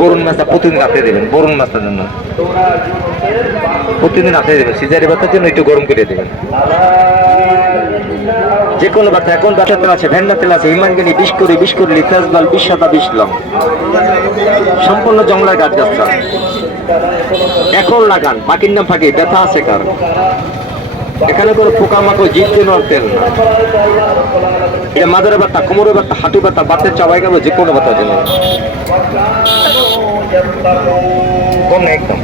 বরুণ মাছটা প্রতিদিন রাতে দেবেন, বরুণ মাছটার জন্য প্রতিদিন রাতে দেবেন। সিজারি ব্যথার জন্য একটু গরম করে দেবেন। যে কোনো ব্যথা, এখন ব্যথা তেল আছে, ভেন্ডা তেল আছে, হিমানগানি 20 তেজবাল 20 সাদা 20 লং, সম্পূর্ণ জঙ্গলের গাছ গাছটা এখন লাগান। বাকির নাম ফাঁকি, ব্যথা আছে কার? এখানে কোনো পোকামাকড় জীব জন্তুর তেল না। এটা মাদারে ব্যথা, কোমরে ব্যথা, হাঁটু ব্যথা, বাতের চাবাই গেল, যে কোনো ব্যথার জন্য কম না একদম।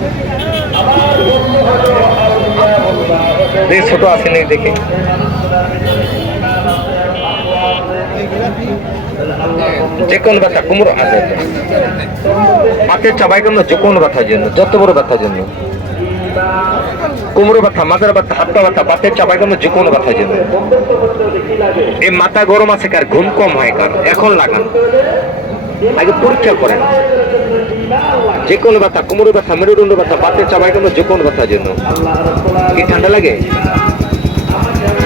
দেখি ছোট আছে নাকি দেখি। যে কোনো ব্যথা, কোমর আছে, বাতের চাবাই গেল, যে কোনো ব্যথার জন্য, যত বড় ব্যথার জন্য, কোমরে ব্যথা, মাথার ব্যথা, হাত পা ব্যথা, বাতের চাপাই গেল, যে কোনো ব্যথার জন্য। এই মাথা গরম আছে কার? ঘুম কম হয় কার? এখন লাগান, আগে পরীক্ষা করেন। যে কোনো ব্যথা, কোমরে ব্যথা, মেরুদণ্ড ব্যথা, বাতের চাপাই গেল, যে কোনো ব্যথার জন্য। কি ঠান্ডা লাগে?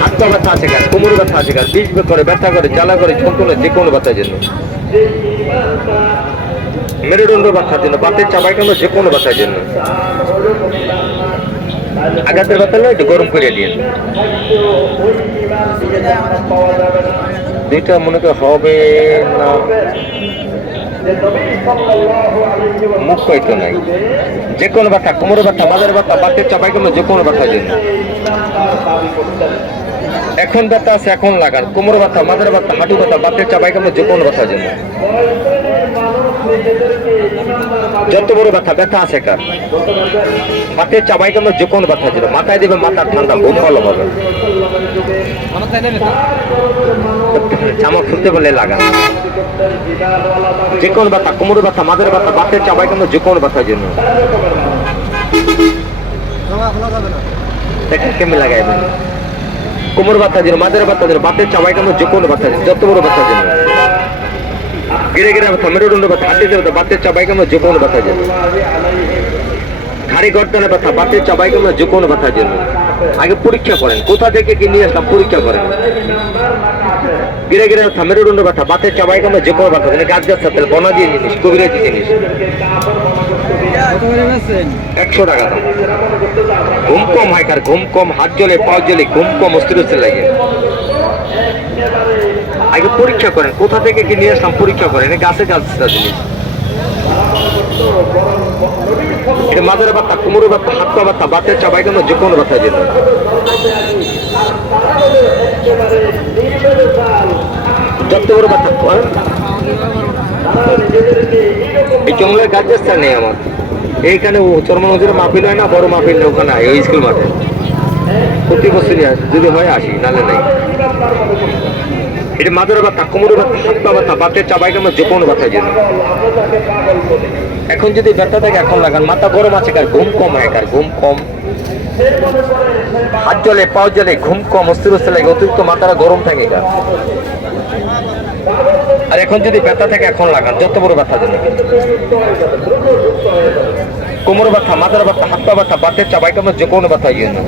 হাত পা ব্যথা আছে কার? কোমরে ব্যথা আছে কার? বিষ করে, ব্যথা করে, জ্বালা করে, যন্ত্রণা, যে কোনো ব্যথার জন্য। মেরুদণ্ড ব্যথার জন্য, বাতের চাপাই গেল, যে কোনো ব্যথার জন্য। আঘাতের ব্যথা হলে একটু গরম করে দিয়ে দুইটা মনে করে হবে না, মুখ হয়তো নাই। যে কোনো ব্যথা, কোমরে ব্যথা, মাজার ব্যথা, বাতের চাপাই গেল, যে কোনো ব্যথার জন্য। এখন ব্যথা আছে, এখন লাগান। কোমরে ব্যথা, মাজার ব্যথা, হাঁটু ব্যথা, বাতের চাপাই গেল, যে কোনো ব্যথার জন্য। যত বড় ব্যথা, ব্যথা আছে কার? বাতের চাবাই গেল, যে কোনো ব্যথা ছিল। মাথায় দেবে, মাথা ঠান্ডা, ঘুম ভালো হবে। চামড় খুলতে বলে লাগান। যে কোনো ব্যথা, কোমরে ব্যথা, মাঝের ব্যথা, বাতের চাবাই গেল, যে কোনো ব্যথার জন্য। দেখেন কেমন লাগাইবেন। কোমর ব্যথার জন্য, মাঝের ব্যথার জন্য, বাতের চাবাই গেল, যে কোনো ব্যথার জন্য, যত বড় ব্যথার জন্য। গিরে গিরে ব্যথা, মেরুদণ্ড ব্যথা, হাঁটিতে ব্যথা, বাতের চাবাই গেল, যে কোনো ব্যথার জন্য। ঘাড়ি গর্দানে ব্যথা, বাতের চাবাই গেল, যে কোনো ব্যথার জন্য। আগে পরীক্ষা করেন, কোথা থেকে কি নিয়ে আসলাম পরীক্ষা করেন। গিরে গিরে ব্যথা, মেরুদণ্ড ব্যথা, বাতের চাবাই গেল, যে কোনো ব্যথা। গাছ গাছ সাথে বনা দিয়ে জিনিস, কবিরাজি জিনিস, 100 টাকা দাম। ঘুম কম হয় কার? ঘুম কম, হাত জ্বলে, পা জ্বলে, ঘুম কম, অস্থির লাগে। আগে পরীক্ষা করেন, কোথা থেকে কি নিয়ে আসলাম পরীক্ষা করেন। গাছে গাছ জিনিস। মাথার ব্যথা, কোমরে ব্যথা, হাত পা ব্যথা, বাতের চাবাই গেল, যে কোনো ব্যথার জন্য। যত বড় ব্যথা, এই জঙ্গলের গাছ গাছটা নেই আমার এইখানে। চরমান হুজুরের মাহফিল হয় না, বড় মাহফিল নেই ওখানে, ওই স্কুল মাঠে প্রতি বছরই আসে, যদি হয় আসি, নালে নাই। এটা মাথার ব্যথা, কোমরে ব্যথা, হাত পা ব্যথা, বাতের চাবাই গেল, যে কোনো ব্যথার জন্য। এখন যদি ব্যথা থাকে এখন লাগান। মাথা গরম আছে কার? ঘুম কম হয় কার? ঘুম কম, হাত জ্বলে, পাও জ্বলে, ঘুম কম, অস্থির লাগে, অতিরিক্ত মাথাটা গরম থাকে কার? আর এখন যদি ব্যথা থাকে এখন লাগান, যত বড় ব্যথা জন্য। কোমর ব্যথা, মাথার ব্যথা, হাত পা ব্যথা, বাতের চাবাই গেল, যে কোনো ব্যথার জন্য।